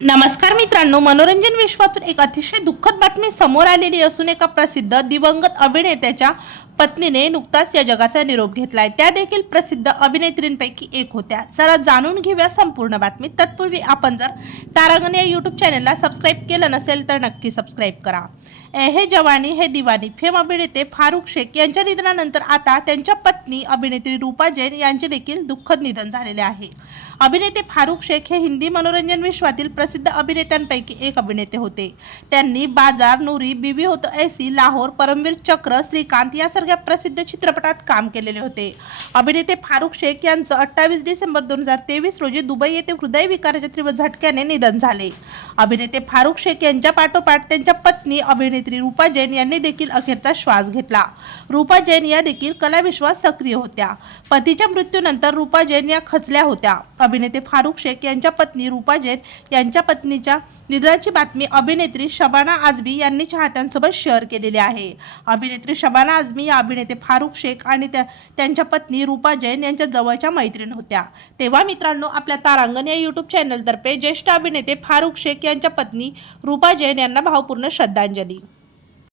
नमस्कार मित्रांनो मनोरंजन विश्वातून एक अतिशय दुःखद बातमी समोर आलेली असून एका प्रसिद्ध दिवंगत अभिनेत्याच्या पत्नीने नुकताच या जगाचा निरोप घेतलाय. त्या देखील प्रसिद्ध अभिनेत्रींपैकी एक होत्या. चला जाणून घेऊया संपूर्ण बातमी. तत्पूर्वी आपण जर तारांगण या यूट्यूब चॅनलला सबस्क्राईब केलं नसेल तर नक्की सबस्क्राईब करा. ए हे जवानी हे दिवानी फेम अभिनेते फारुख शेख यांच्या निधनानंतर आता त्यांच्या पत्नी अभिनेत्री रूपा जैन यांचे देखील दुःखद निधन झालेले आहे. अभिनेते फारुख शेख हे हिंदी मनोरंजन विश्वातील प्रसिद्ध अभिनेत्यांपैकी एक अभिनेते होते. त्यांनी बाजार नूरी बीबी होत ऐसी लाहोर परमवीर चक्र श्रीकांत यासारख्या प्रसिद्ध चित्रपटात काम केलेले होते. अभिनेते फारुख शेख यांचं अठ्ठावीस डिसेंबर दोन हजार तेवीस रोजी दुबई येथे हृदयविकाराच्या तीव्र झटक्याने निधन झाले. अभिनेते फारुख शेख यांच्या पाठोपाठ त्यांच्या पत्नी अभिनेत्री रूपा जैन यांनी देखील अखेरचा श्वास घेतला. रूपा जैन या देखील कलाविश्वात सक्रिय होत्या. पतीच्या मृत्यूनंतर रूपा जैन या खचल्या होत्या. अभिनेते फारुख शेख यांच्या पत्नी रूपा जैन यांच्या पत्नीच्या निधनाची बातमी अभिनेत्री शबाना आझमी यांनी चाहत्यांसोबत शेअर केलेली आहे. अभिनेत्री शबाना आझमी या अभिनेते फारुख शेख आणि त्या त्यांच्या पत्नी रूपा जैन यांच्या जवळच्या मैत्रीण होत्या. तेव्हा मित्रांनो आपल्या तारांगण या यूट्यूब चॅनलतर्फे ज्येष्ठ अभिनेते फारुख शेख यांच्या पत्नी रूपा जैन यांना भावपूर्ण श्रद्धांजली.